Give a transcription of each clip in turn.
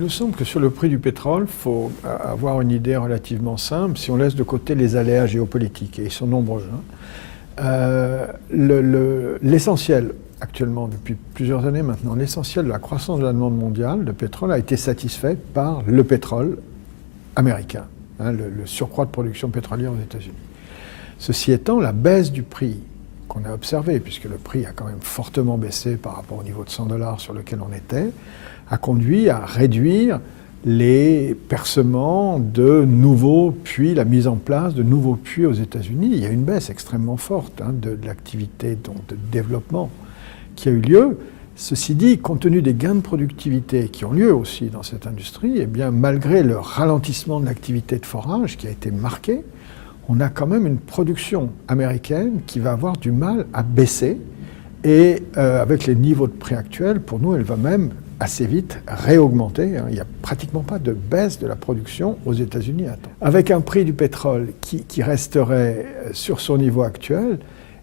Il nous semble que sur le prix du pétrole, il faut avoir une idée relativement simple si on laisse de côté les aléas géopolitiques, et ils sont nombreux. L'essentiel, actuellement, depuis plusieurs années maintenant, l'essentiel de la croissance de la demande mondiale de pétrole a été satisfait par le pétrole américain, le surcroît de production pétrolière aux États-Unis. Ceci étant, la baisse du prix qu'on a observé, puisque le prix a quand même fortement baissé par rapport au niveau de $100 sur lequel on était, a conduit à réduire les percements de nouveaux puits, la mise en place de nouveaux puits aux États-Unis. Il y a une baisse extrêmement forte de l'activité de développement qui a eu lieu. Ceci dit, compte tenu des gains de productivité qui ont lieu aussi dans cette industrie, eh bien, malgré le ralentissement de l'activité de forage qui a été marqué, on a quand même une production américaine qui va avoir du mal à baisser. Et avec les niveaux de prix actuels, pour nous, elle va même assez vite réaugmenter. Il n'y a pratiquement pas de baisse de la production aux États-Unis à temps. Avec un prix du pétrole qui resterait sur son niveau actuel,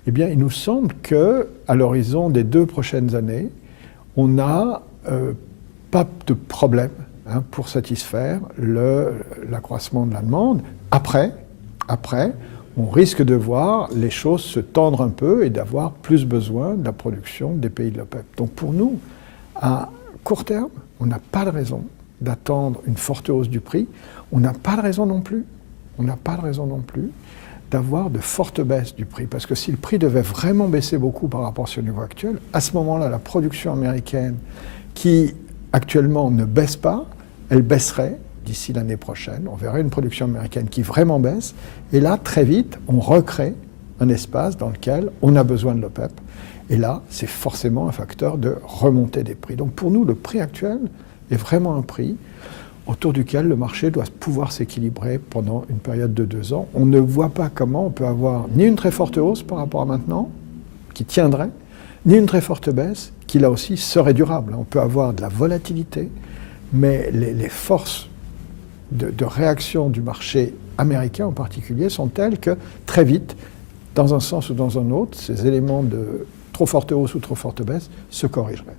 eh bien, il nous semble qu'à l'horizon des 2 prochaines années, on n'a pas de problème pour satisfaire l'accroissement de la demande. Après, on risque de voir les choses se tendre un peu et d'avoir plus besoin de la production des pays de l'OPEP. Donc pour nous, à court terme, on n'a pas de raison d'attendre une forte hausse du prix. On n'a pas de raison non plus d'avoir de fortes baisses du prix. Parce que si le prix devait vraiment baisser beaucoup par rapport à ce niveau actuel, à ce moment-là, la production américaine qui actuellement ne baisse pas, elle baisserait d'ici l'année prochaine. On verrait une production américaine qui vraiment baisse. Et là, très vite, on recrée un espace dans lequel on a besoin de l'OPEP. Et là, c'est forcément un facteur de remontée des prix. Donc pour nous, le prix actuel est vraiment un prix autour duquel le marché doit pouvoir s'équilibrer pendant une période de 2 ans. On ne voit pas comment on peut avoir ni une très forte hausse par rapport à maintenant, qui tiendrait, ni une très forte baisse, qui là aussi serait durable. On peut avoir de la volatilité, mais les forces de réaction du marché américain en particulier sont telles que très vite, dans un sens ou dans un autre, ces éléments de trop forte hausse ou trop forte baisse se corrigeraient.